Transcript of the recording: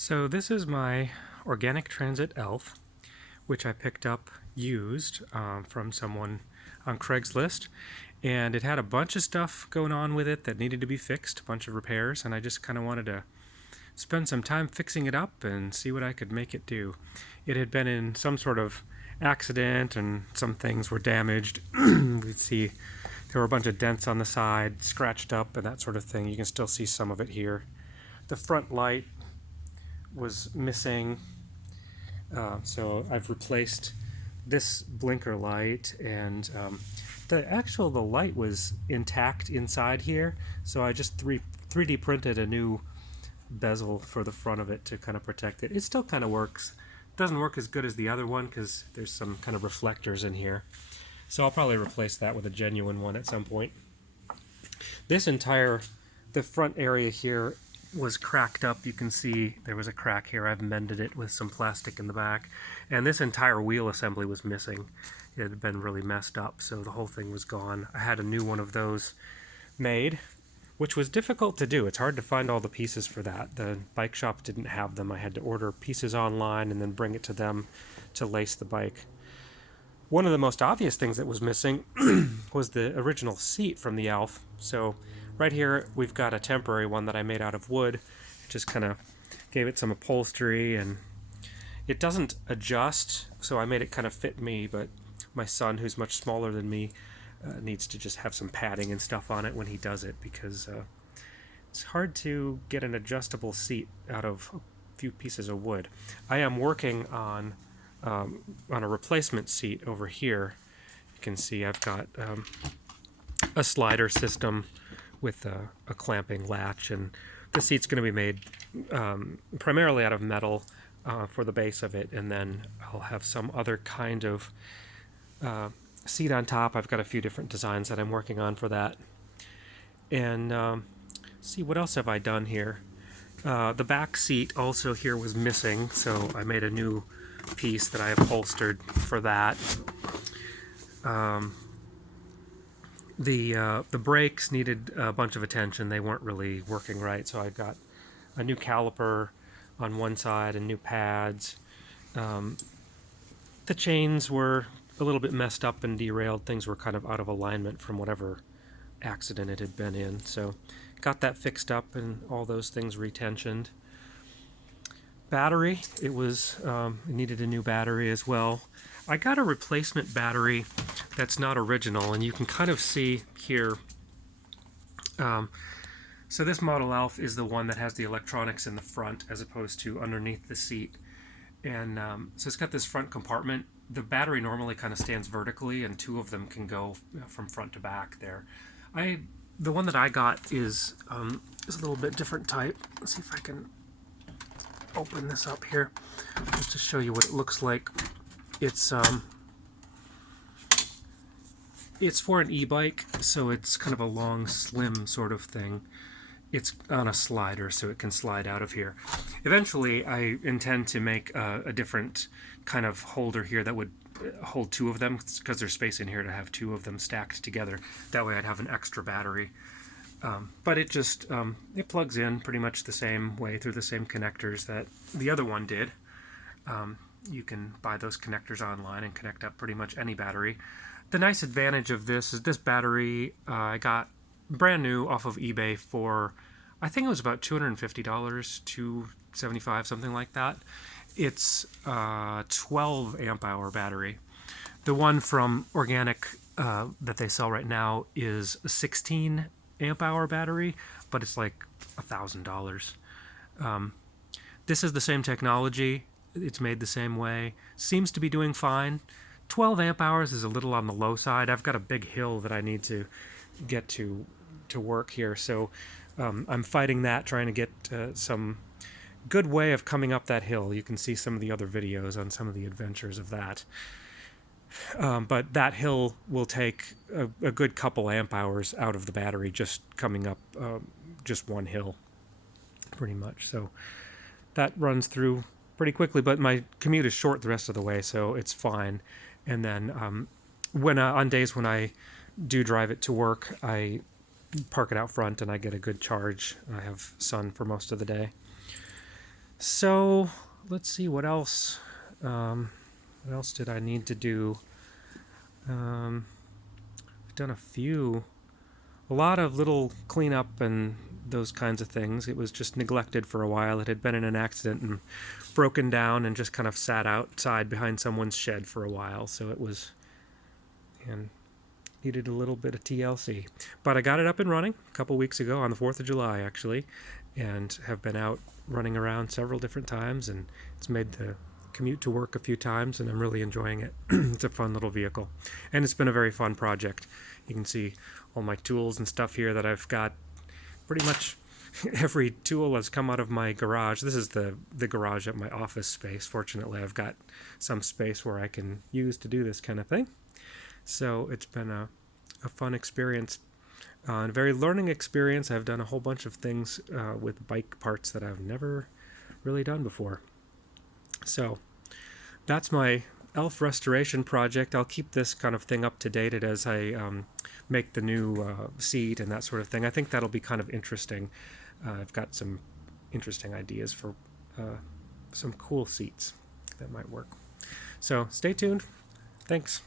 So this is my Organic Transit Elf, which I picked up used from someone on Craigslist, and it had a bunch of stuff going on with it that needed to be fixed, a bunch of repairs, and I just kind of wanted to spend some time fixing it up and see what I could make it do. It had been in some sort of accident and some things were damaged. We'd see there were a bunch of dents on the side, scratched up and that sort of thing. You can still see some of it here. The front light was missing, so I've replaced this blinker light, and the light was intact inside here, so I just 3D printed a new bezel for the front of it to kind of protect it. It still kind of works. Doesn't work as good as the other one because there's some kind of reflectors in here, so I'll probably replace that with a genuine one at some point. The front area here was cracked up. You can see there was a crack here. I've mended it with some plastic in the back, and this entire wheel assembly was missing. It had been really messed up, so the whole thing was gone. I had a new one of those made, which was difficult to do. It's hard to find all the pieces for that. The bike shop didn't have them. I had to order pieces online and then bring it to them to lace the bike. One of the most obvious things that was missing was the original seat from the Elf. So right here we've got a temporary one that I made out of wood. Just kind of gave it some upholstery, and it doesn't adjust, so I made it kind of fit me, but my son, who's much smaller than me, needs to just have some padding and stuff on it when he does it, because it's hard to get an adjustable seat out of a few pieces of wood. I am working on a replacement seat over here. You can see I've got a slider system with a clamping latch, and the seat's going to be made primarily out of metal for the base of it, and then I'll have some other kind of seat on top. I've got a few different designs that I'm working on for that. And see, what else have I done here? The back seat also here was missing, so I made a new piece that I upholstered for that. The brakes needed a bunch of attention. They weren't really working right, so I got a new caliper on one side and new pads. The chains were a little bit messed up and derailed. Things were kind of out of alignment from whatever accident it had been in, so got that fixed up and all those things retensioned. Battery, it needed a new battery as well. I got a replacement battery that's not original, and you can kind of see here. So this Model Elf is the one that has the electronics in the front as opposed to underneath the seat. And so it's got this front compartment. The battery normally kind of stands vertically, and two of them can go from front to back there. The one that I got is a little bit different type. Let's see if I can open this up here just to show you what it looks like. It's for an e-bike, so it's kind of a long, slim sort of thing. It's on a slider, so it can slide out of here. Eventually, I intend to make a different kind of holder here that would hold two of them, because there's space in here to have two of them stacked together. That way I'd have an extra battery. But it just, it plugs in pretty much the same way through the same connectors that the other one did. You can buy those connectors online and connect up pretty much any battery. The nice advantage of this is this battery I got brand new off of eBay for, I think it was about $250, $275, something like that. It's a 12 amp hour battery. The one from Organic that they sell right now is a 16 amp hour battery, but it's like $1,000. This is the same technology. It's made the same way. Seems to be doing fine. 12 amp hours is a little on the low side. I've got a big hill that I need to get to work here, so I'm fighting that, trying to get some good way of coming up that hill. You can see some of the other videos on some of the adventures of that. But that hill will take a good couple amp hours out of the battery just coming up just one hill, pretty much. So that runs through pretty quickly, but my commute is short the rest of the way, so it's fine. And then on days when I do drive it to work, I park it out front and I get a good charge. I have sun for most of the day. So let's see what else. What else did I need to do? I've done a lot of little cleanup and those kinds of things. It was just neglected for a while. It had been in an accident and broken down and just kind of sat outside behind someone's shed for a while. So it was, and needed a little bit of TLC. But I got it up and running a couple weeks ago on the 4th of July, actually, and have been out running around several different times, and it's made the commute to work a few times, and I'm really enjoying it. It's a fun little vehicle, and it's been a very fun project. You can see all my tools and stuff here that I've got. Pretty much every tool has come out of my garage. This is the garage at my office space. Fortunately, I've got some space where I can use to do this kind of thing. So it's been a fun experience, and a very learning experience. I've done a whole bunch of things with bike parts that I've never really done before. So that's my elf restoration project. I'll keep this kind of thing up to date as I make the new seat and that sort of thing. I think that'll be kind of interesting. I've got some interesting ideas for some cool seats that might work. So stay tuned. Thanks.